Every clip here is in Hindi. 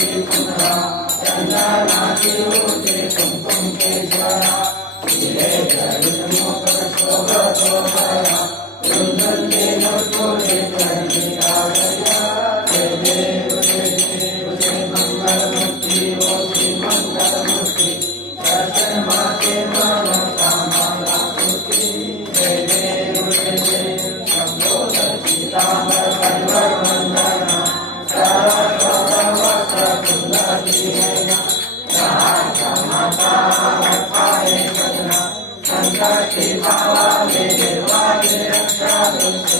కుంకుమ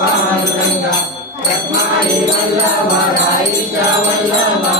Padma Vallabha Raita Vallabha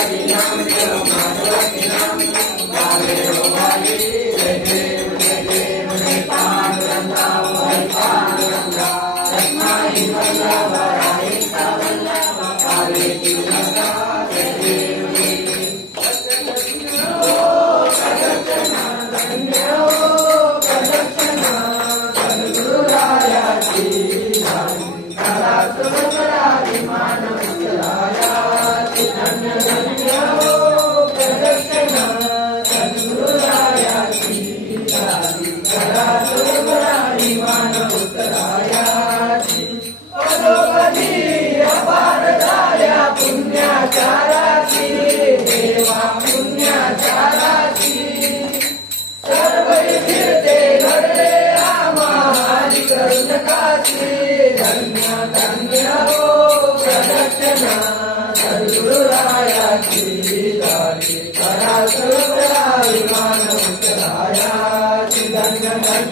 Hari Nam Jama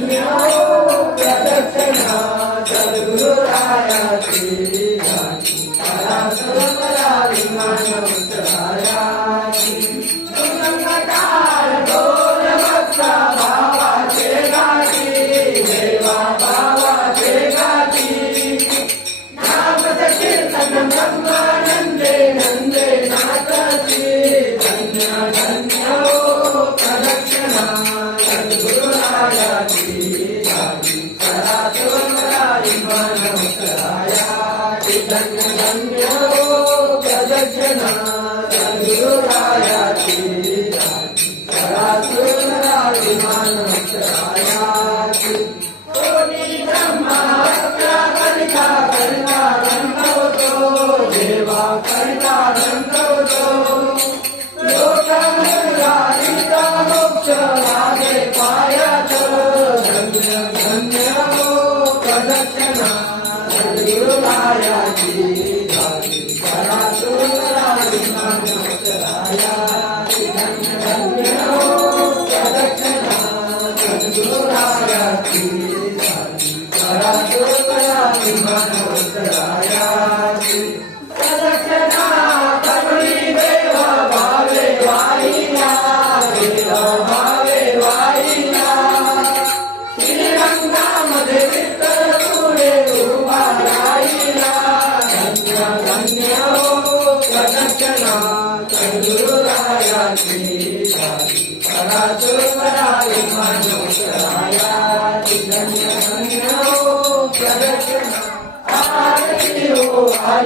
주여 You are. Obrigado.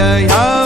Jaya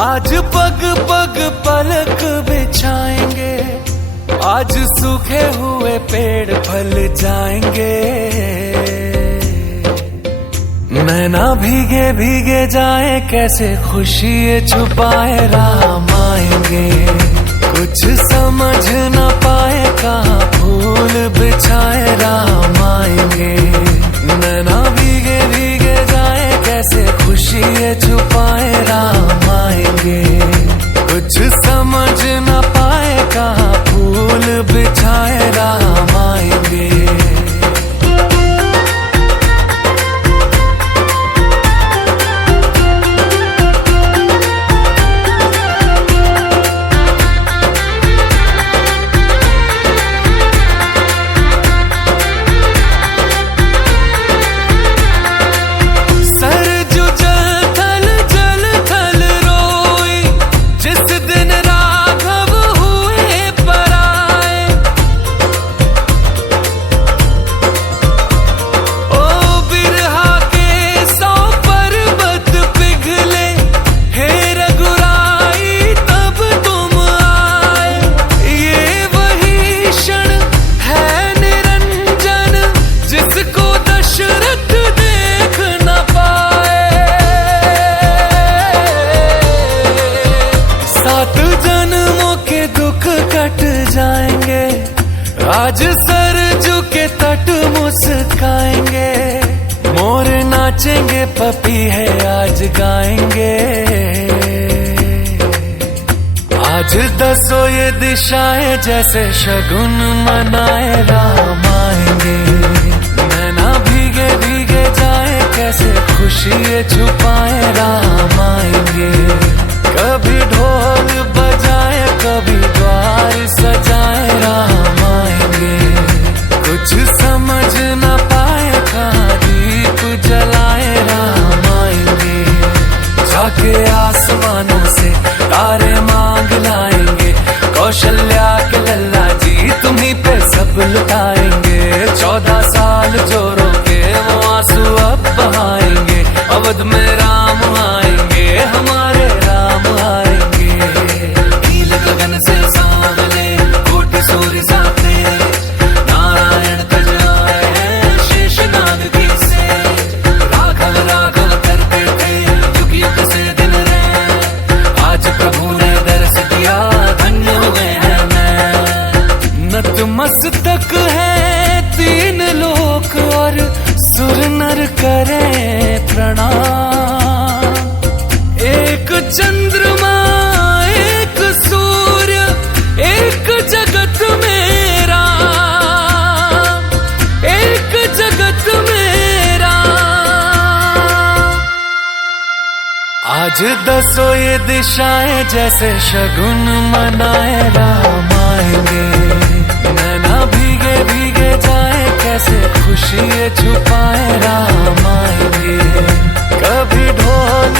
आज पग पग पलक बिछाएँगे। आज सूखे हुए पेड़ फल जाएँगे। नैना भीगे भीगे जाए, कैसे खुशी छुपाए, राम आएँगे। कुछ समझ न पाए, कहा फूल बिछाए, राम आएँगे। नैना कैसे खुशी है छुपाए राम आएँगे? कुछ समझ न पाए कहा फूल बिछाए राम आएँगे। पपी है, आज गाएँगे। आज दसो ये दिशाएँ जैसे शगुन मनाए, राम आएँगे। नैना भीगे भीगे जाए, कैसे खुशी ये छुपाए आज दसो ये दिशाएँ जैसे शगुन मनाए, राम आएँगे। नैना भीगे भीगे जाए, कैसे खुशी छुपाए, राम आएँगे। कभी ढोल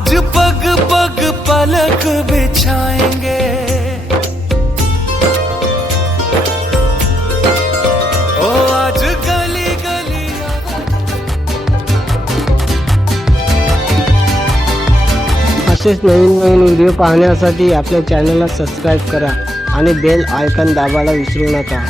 आज पग पग पलक बिछाएंगे। ओ आज गली गली असेच नवीन नवीन व्हिडिओ पाहण्यासाठी आपल्या चॅनलला सबस्क्राईब करा आणि बेल आयकन दाबायला विसरू नका.